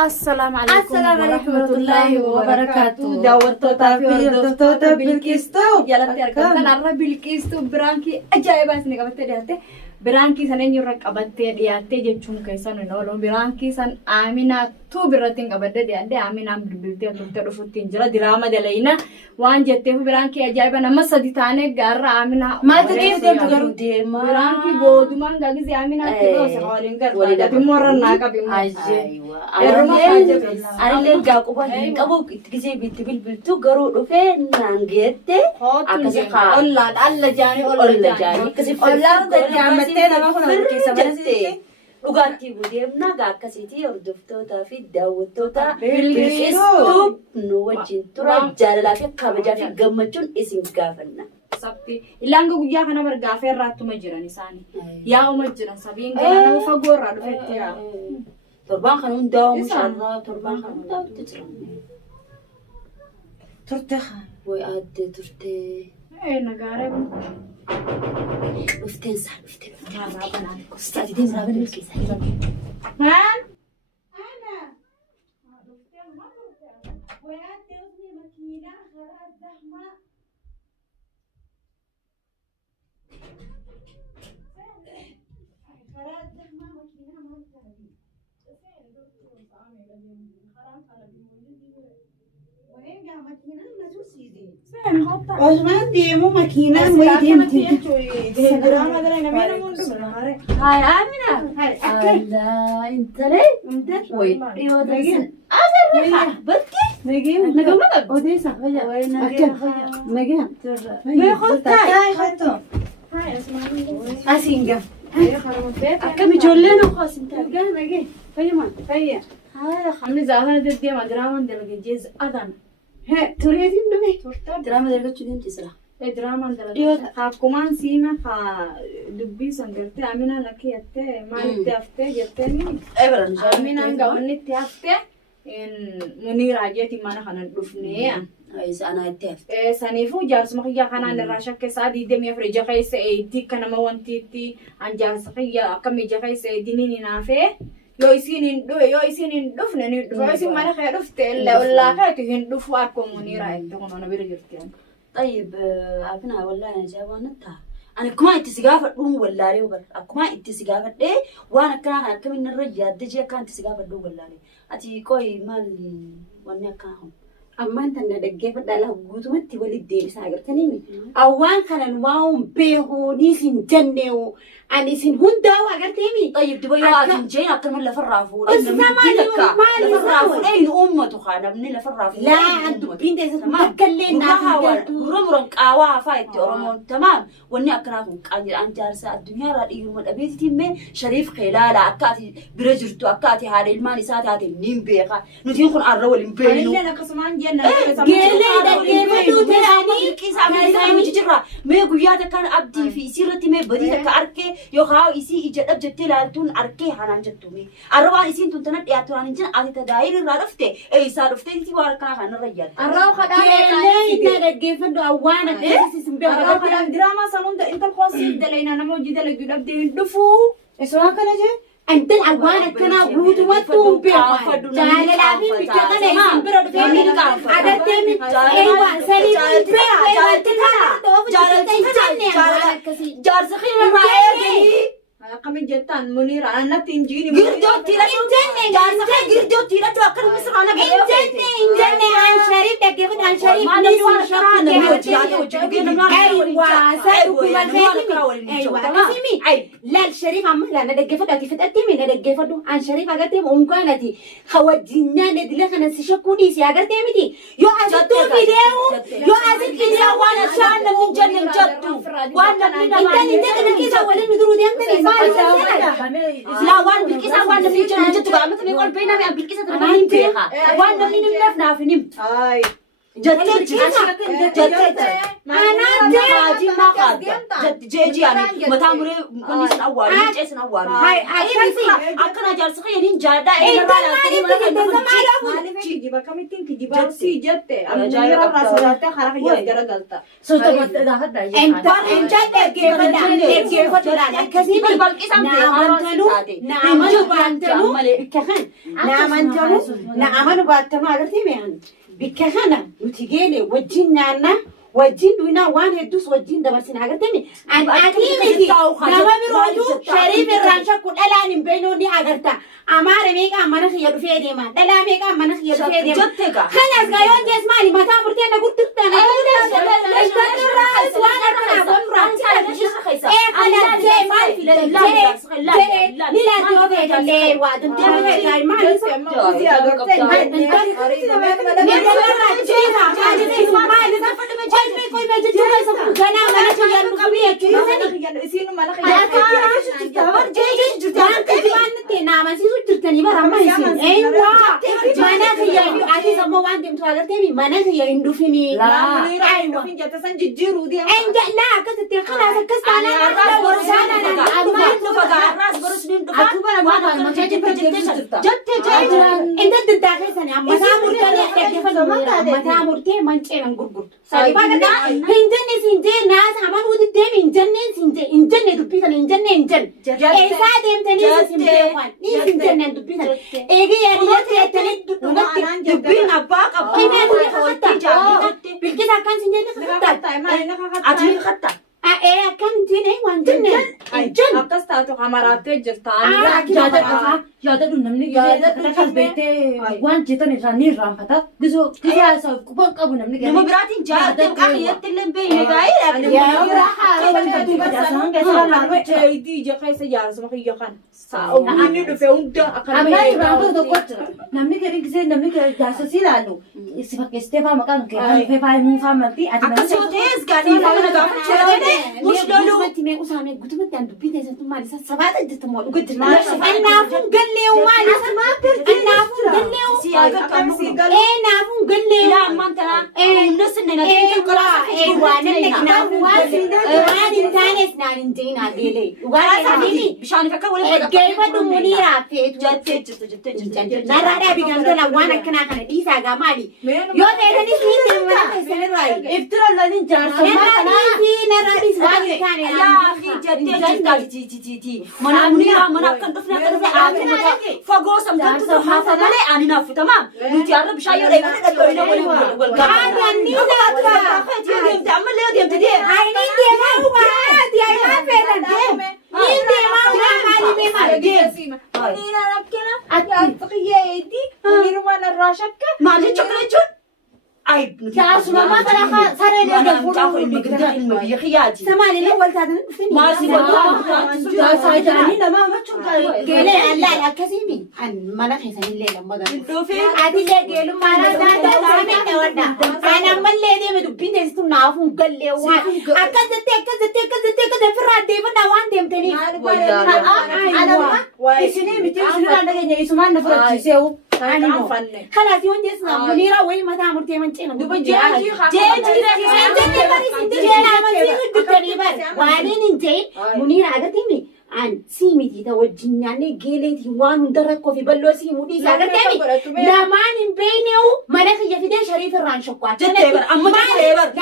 السلام عليكم ورحمة الله وبركاته. دعوتوتا في بالكيستو يلا تركنا نرى بالكيستو برانكي أجايبة سنة قبضت دياته برانكي سنة يورك قبضت دياته جتشون كيسان ونولو برانكي سن آمينة تو براتين قبضت دياته آمينة بربلتي أتوقع رفوتين جرا دراما دلينا وان جته برانكي أجايبة نما سديتانه قارة آمينة ما تدري تقولوا ديما برانكي بودمان قاعد آمينة كده سوالين كر بمرنا كبيم أنا اللي جاكوبا كابو تجي بتبلبلتو قرو رفين نانجيته أكسي خا الله جاني كسي فرجتي لغاتي وديمنا قاكسيتي أردفتوتا في داوتوتا بالكيستو نوجين ترى جاللا في كابجا في جمتون اسم كافنا sabti ilanga guyyaa kana bargaafee irraatuma jiran isaanii yaa'uma jiran sabiin gara nama fagoo irraa dhufetti yaa'u torbaan kan hundaa'u musharraa torbaan kan hundaa'u jira turte way aadde turte nagaaree dhufteen saa dhufte marraa banaan kostaati deemaa banaan keessaa maan أنا وياك ابني مكينة خلاص زحمة خلاص زحمة مكينة ما تهدي وين قاعد مكينة ما توسيدي عثمان ديمو مكينة ويديم تيجي دراما درينا مين مندوب هاي آمنة الله انت ليه وين ايوه ده بدكي نجيم وديسا وين نجيم ما خدتها خدته هاي اسمعني أسينجا أكمل جولنا خاص انت نجيم فيما فيا هاي خمني زاهر ددي ما دراما دلقي جيز أذن ها تريدين نبي دراما درجة شو انت سلا دراما دلقي كمان سينا دبي سنجرتي أمينة لك يتة ما يتأفتة جتني ابرا أمينة عندي تأفتة إن منير عجيتي ما نحن نفنيه ايز انا اتف سنيفو جالس مخيا كنا نراشك كسادي دم يفرج خيس ايدي كنا ما وانتي عن جالس خيا كم يجي خيس ايديني نافه يويسين دفن يويسين ما نخيا دفت إلا ولا خيتهن دفوا كومونيرا إنتوا أنا بيرجعتين طيب أبنا والله أنا جوانتها أنا كمان تسقافة روم ولا ليه وبر كمان تسقافة إيه وأنا كان كم الرجال دجى كان تسقافة روم ولا ليه أتي كوي مال ونيا كاهم أما أنت ندقي فداله وجودهم تولي الدين ساجر تنيمي أوان كان واهم بيهوني سن جنة أني سن هندا وأجر تيمي طيب تبغى يوازن جين أكل من لفرافو لفرافو أين أمته خانة من لفرافو لا أنت بين ده ما كلنا رمرن قاوا فايت رمون تمام وني أكناهم قاعد أنت جالسة الدنيا رأي يوم الأبيت تيمي شريف خلال أكاتي برجرتو أكاتي هذا المال سات هذا النيم بيخا نتيجي خن الرول البينو أنا كسمان جنة ما يقولي كان أبدي في سيرتي ما بدي تكاركي يخاو يسي إجاب جتلالتون أركي هنان جتومي أروان يسين تنتنت ياتوان إنجن عادي تداير الرافته أي صارفته تي واركنا هن الرجال الرو خدام ندقي فدو أوانا كيسي الرو خدام دراما سالون ده إنت الخاصين دلينا نموجي دلقي دبدين دفو إسوا كنا جه أنت الأوانا كنا بروت وتوم بيوان جاهل لابين بكتنا يسين برد فيني عدد تيمي أيوة سليم بيوان تكنا جار سخير رأيه كم جتان منير أنا تنجيني جردو تيرا جار سخير جردو تيرا توكل مصر أنا إنجنة عن شريف دقي فد عن شريف ما نسوى شران أيوة سألوا أيوة كسيمي لا الشريف عم لا ندقي فد أتي فد أتي من ندقي فد عن شريف أقتي أمكانتي خوجينا ندلك أنا سشكوني سياقتي متي يو أزتو فيديو يو أزت فيديو وانا شان من جنن جدو وانا من أنت كذا ولا ندرو دي أنت لا وان بالكيسة وانا من جنن جدو قامت من يقول بينا من بالكيسة تبغى نمتها وانا من نمتنا في نمت أي jeji ani mata mure konni sin awwaru ce sin awwaru akkana jaarsa khayrin jaada kijiba kamitin kijiba si jette amira rasulata khara ya garagalta so to da hadda enta geefadha akkasii balqisam naamanu baattanu agartee meehan bikka kana nuti geene wajjin nyaanna wajjin duina waan heddus wajjin dabarsina agartee ati miti nama birootu shariif irraan shakku dhalaan hin beeynoonni agarta amaare meeqaan mana kiyya dhufee deema dhalaa meeqaan mana kiyya dhufee deema kanas gayoon jees maali mataa murtee na guddirtan jirtanii baramma isin eenyuwa mana kiyya ati sammoo waan deemtu agartee mana kiyya hin dhufini san jijjiiruu deema enja la akkasitti khalaas akkas taana inta diddaa keessani mataa murtanii dhaggeeffatu mataa murtee manceenan gurgurtu sababa hinjenne sinjee naas amanuu diddeemi hinjenne dubbisan hinjenne eessaa deemtanii simbeewwan ni hinjenne dubbisan eegi yaadiyyattanii dubbiin abbaa qabu bilkisa akkan sinjee ati khatta akkan jine waan jenne akkas taatu hamaraatee jirta yaada namni yaada beetee waan jetan irraa ni irraanfata gisoo kiyaasa quban qabu namni nama biraatiin jaartee qaqiyyatti illee beeyne gaa'ee keessa jaarsuma kiyya kan inni dhufe hunda ammaa irraa tokko jira namni gadi gisee namni jaarsa si ilaalu si fakkeessitee faa maqaan kee dhufee faa himuu faa malti ati akkasuma ta'es gaadii nama gaafachuu Usdolumatti mee usaamee guutumatti aan dubbii teessatti maal isa sabaata jirtu moo dhuga jirtu naafuun galleewu maal isa naafuun galleewu naafuun galleewu ammaan tanaa humnas waan hin taanes naan hin jeenaa deelee dhugaadhaa bishaan akka waliin geeffadhu muniiraa feetu jettee jirtu narraa dhaabi gamtala waan akkanaa kana dhiisaa gaa maali yoo ta'edhanis ni mana keessanirraa iftira laliin jaarsummaa kanaa narraa dhiis waan mana munira mana kan dufna kan fago samtu hafadale ani nafutama nuti arab bishayo dai wala da ina wal kan ni da ka dem amal dem tidi ai ni de ma wa di ai ma felan ni de ma wa mali be ma munira rabkina atqiya yedi munira wana rashaka mali chocolate ay jaarsuma ma kana saree da fudu ilmi khiyaji samali le wal tadan ma si jaarsa jaani nama machuun gele alla akkasimi an mana keessan illee lammaga dofe ati le gelu mara da same da wanda ana malle de me dubbin de situ naafu galle wa akkazate firra de bana waan deemtani ana isini miti isini ndagenya isumaan na furachiseewu خلاص يوم جسنا منيرة وين ما تعمل تيمن تينا دبي جيجي منيرة عقدتني عن سيمتي توجهني جيلتي وان دركوا في بلوسي مودي عقدتني لا ما نبينه ما نخي في ده شريف الران شقات جتبر أما جتبر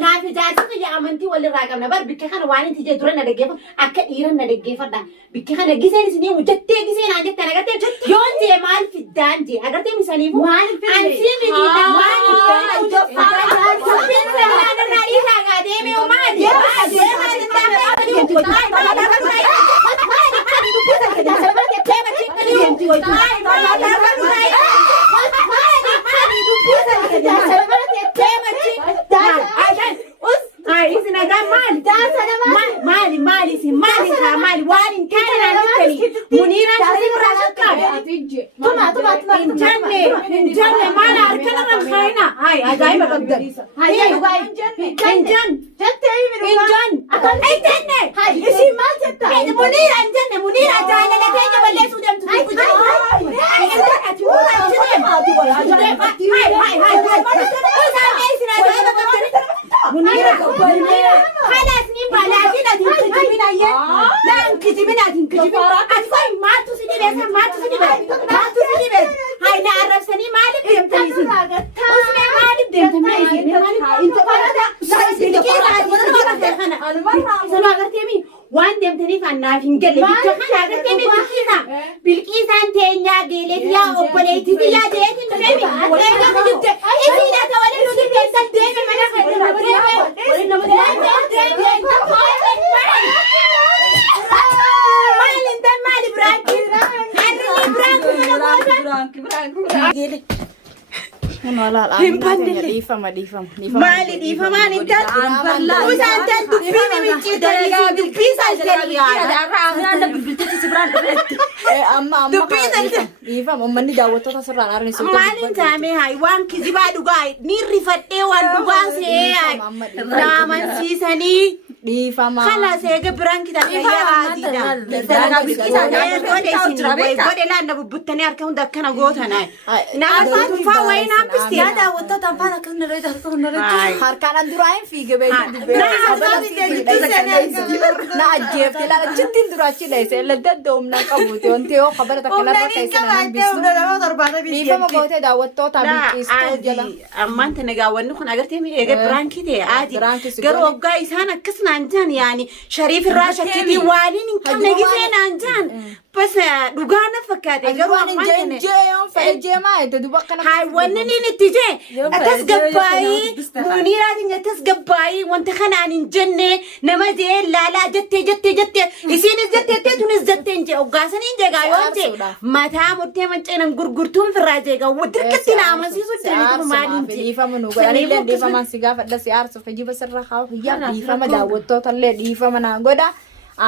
نافي جاتك يا أمنتي ولا راجعنا بر بكخنا وان تيجي درنا دقيقة أكيد إيرنا دقيقة ده بكخنا جيسين سنين وجتة جيسين عن جتة عقدتني يوم تي مال في الدان تي عقدتني مساليفو مال في عن سيمتي وان خلاص نبى لكن تنكتبين أيه لا انكتبين تنكتبين أتفاي ما تسني بس ما تسني بس هاي نعرف سني ما لبدي متميزين وسمع ما لبدي متميزين انت سنو أغرتيمي وان دم تني فانا فينجل بيتوخنا أغرتيمي بالكيسة تينيا جيلت يا أوبليتي يا جيت نبي ولا نبدي إذا لا تولي نودي كيسة ديمي منا خير Mali di faman intan usan tan dubbi mi citani dubbi sajali Ada bilbilti seberan. amma di fam ummanni daawwattoota asirraan arni sun maalin taame hay waan kijiba dhugaa ni rifadhee waan dhugaa see naamansiisanii dhiifama kala seega biraan kitaabaya aadiidha godhe laanna bubbuttanii harka hunda akkana gootanaa nama faa wayii naabbiste Daawwattoota afaan akka hin irratti harkaan duraan fiige na ajjeefte laala jittiin duraachi leese laddoomna qabuuti wanti yoo qabara takka larra keessan dhiifama gootee daawwattoota biqiistuu jala ammaan tana gaawwanni kun agartee mi eega biraankii ta'e aadi garuu waggaa isaan akkas naan jaan yaani shariif irraa shakkiitii waaliin hin qabne gisee naan jaan bas dhugaa na fakkaate garuu ammaan tana hay wanni niin itti jee atas gabbaayii muniiraatiin atas gabbaayii wanta kanaan hin jenne nama jee laalaa jettee isiinis jettee tunis jetteen jee oggaasaniin jeegaa yoon jee mataa murtee manceenan gurgurtuun firraa jeegaa dirqatti na amansiisu jedhanii maaliin jee dhiifama nu godhanillee dhiifamaan si gaafadha si aarsuuf hojii basirra haa huyyaa dhiifama daawwattootallee dhiifama naa godha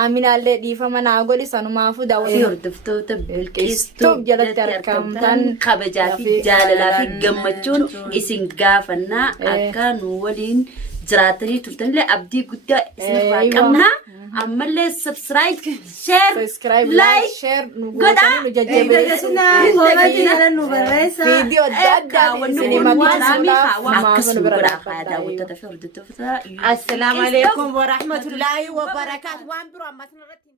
Aminallee dhiifama naa godhi sanumaafuu daawwattoota hordoftoota bilqiistuu jalatti argamtan kabajaa fi jaalalaa fi gammachuun isin gaafannaa akka nu waliin jiraatanii turtanillee abdii guddaa isin qabna. Ammallee subscribe, share, like, godha. Video dadda Assalamu alaikum wa rahmatullahi wa barakatuh.